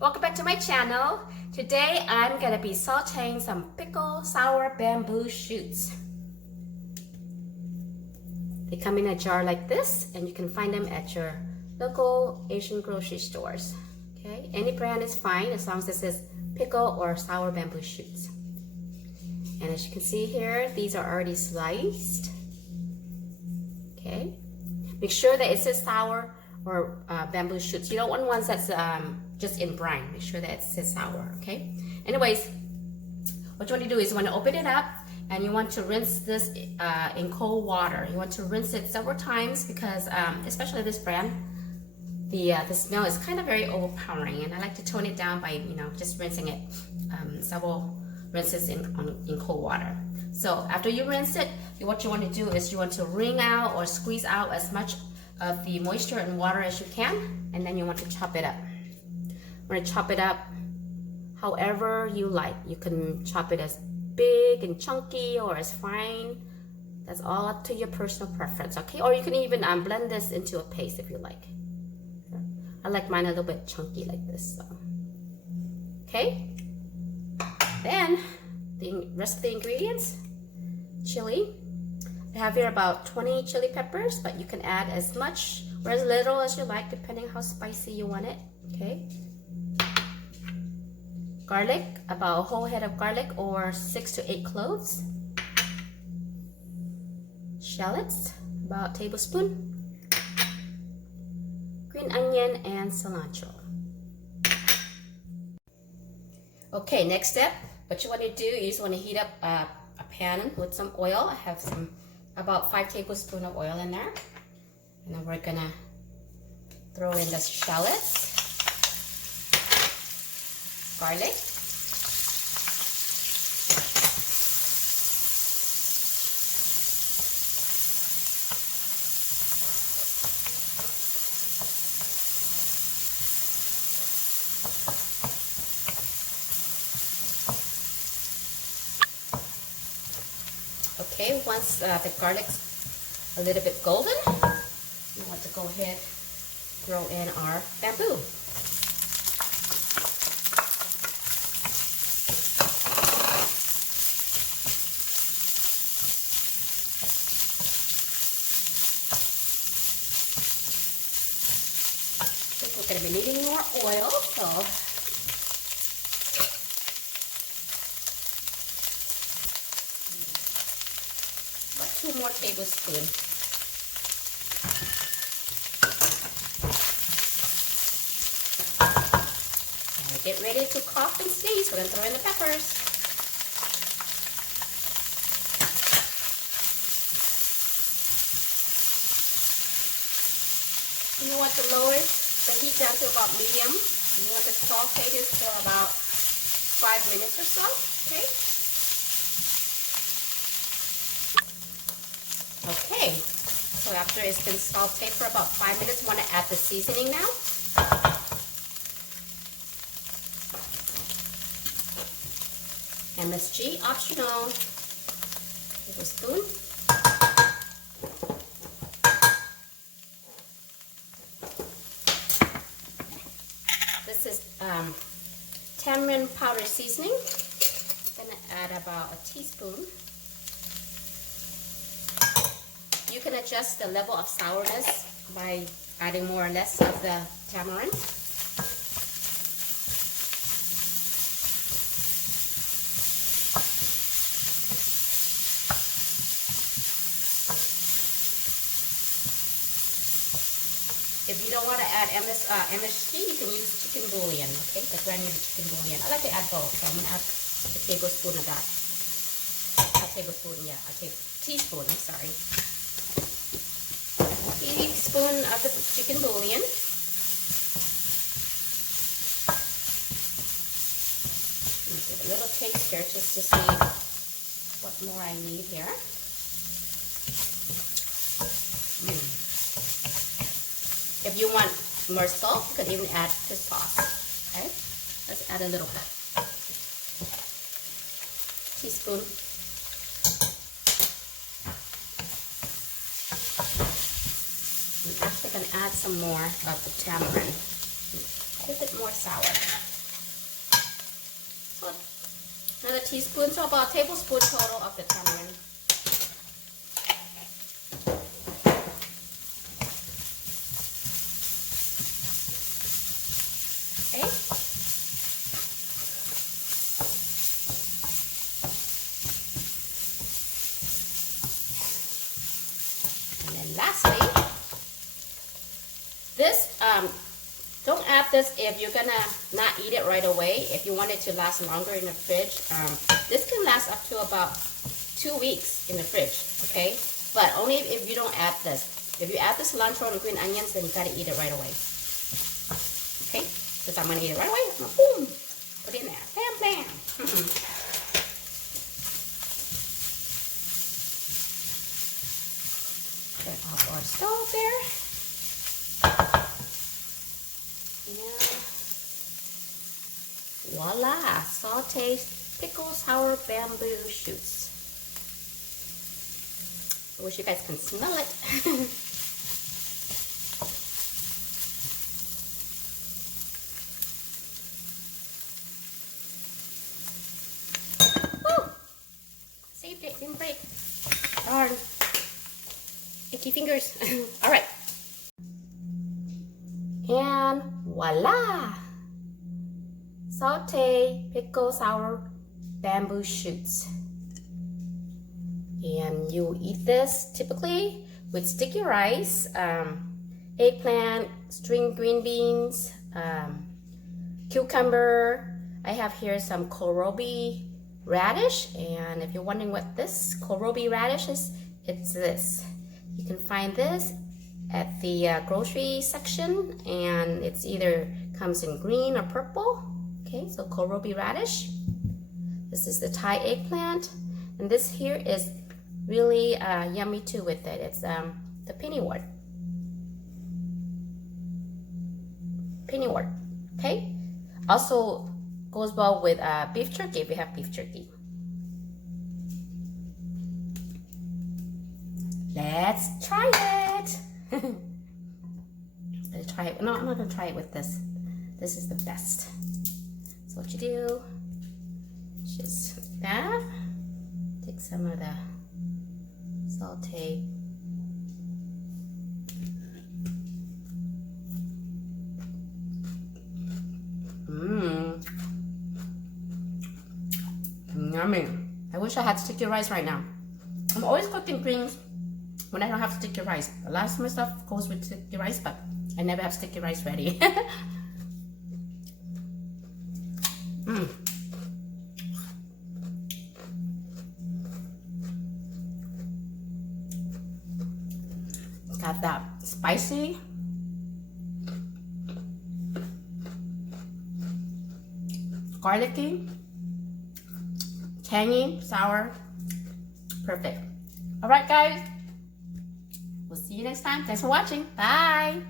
Welcome back to my channel. Today I'm gonna be sauteing some pickled sour bamboo shoots. They come in a jar like this, and you can find them at your local Asian grocery stores. Okay, any brand is fine as long as it says pickle or sour bamboo shoots. And as you can see here, these are already sliced. Okay, make sure that it says sour or bamboo shoots. You don't want ones that's just in brine. Make sure that it says sour. Okay. Anyways, what you want to do is you want to open it up and you want to rinse this in cold water. You want to rinse it several times because, especially this brand, the smell is kind of very overpowering, and I like to tone it down by just rinsing it several rinses in cold water. So after you rinse it, what you want to do is you want to wring out or squeeze out as much of the moisture and water as you can, and then you want to chop it up. You want to chop it up however you like. You can chop it as big and chunky or as fine. That's all up to your personal preference, okay? Or you can even blend this into a paste if you like. I like mine a little bit chunky like this, so. Okay? Then, the rest of the ingredients. Chili. I have here about 20 chili peppers, but you can add as much or as little as you like depending how spicy you want it, okay? Garlic, about a whole head of garlic or 6 to 8 cloves. Shallots, about a tablespoon. Green onion and cilantro. Okay, next step, what you want to do is you want to heat up a pan with some oil. I have about 5 tablespoons of oil in there. And then we're gonna throw in the shallots, garlic, okay, once the garlic's a little bit golden, we want to go ahead and throw in our bamboo. I think we're going to be needing more oil, so about 2 more tablespoons. Get ready to cough and sneeze. We're going to throw in the peppers. You want to lower the heat down to about medium. You want to saute this for about 5 minutes or so. Okay. Okay. So after it's been sauteed for about 5 minutes, you want to add the seasoning now. MSG, optional, tablespoon. This is tamarind powder seasoning. I'm gonna add about a teaspoon. You can adjust the level of sourness by adding more or less of the tamarind. If you don't want to add MSG, you can use chicken bouillon, okay? The granulated chicken bouillon. I like to add both, so I'm going to add a tablespoon of that. A tablespoon, yeah, teaspoon, I'm sorry. Teaspoon of the chicken bouillon. Give a little taste here just to see what more I need here. If you want more salt, you can even add the sauce. Okay, let's add a little bit. Teaspoon. I'm actually going to add some more of the tamarind. a bit more sour. So another teaspoon, so about a tablespoon total of the tamarind. Okay. And then lastly, this, don't add this if you're gonna not eat it right away. If you want it to last longer in the fridge, this can last up to about 2 weeks in the fridge, okay? But only if you don't add this. If you add the cilantro and green onions, then you gotta eat it right away. Okay? Because I'm gonna eat it right away. I'm gonna boom, put it in there. Bam, bam. Turn off our stove there. And voila, sauteed pickled sour bamboo shoots. I wish you guys can smell it. Woo! Saved it, didn't break. Darn. Icky fingers. All right. And voila! Sauteed pickled sour bamboo shoots. And you eat this typically with sticky rice, eggplant, string green beans, cucumber. I have here some kohlrabi radish, and if you're wondering what this kohlrabi radish is, it's this. You can find this at the grocery section, and it's either comes in green or purple. Okay, so kohlrabi radish. This is the Thai eggplant, and this here is really yummy too with it. It's the pennywort. Pennywort. Okay. Also goes well with beef jerky if you have beef jerky. Let's try it. Let's try it. No, I'm not gonna try it with this. This is the best. So what you do, just like that. Take some of the sauteed. Yummy. I wish I had sticky rice right now. I'm always cooking greens when I don't have sticky rice. A lot of my stuff goes with sticky rice, but I never have sticky rice ready. Got that spicy, garlicky, tangy, sour, perfect. All right, guys, we'll see you next time. Thanks for watching. Bye.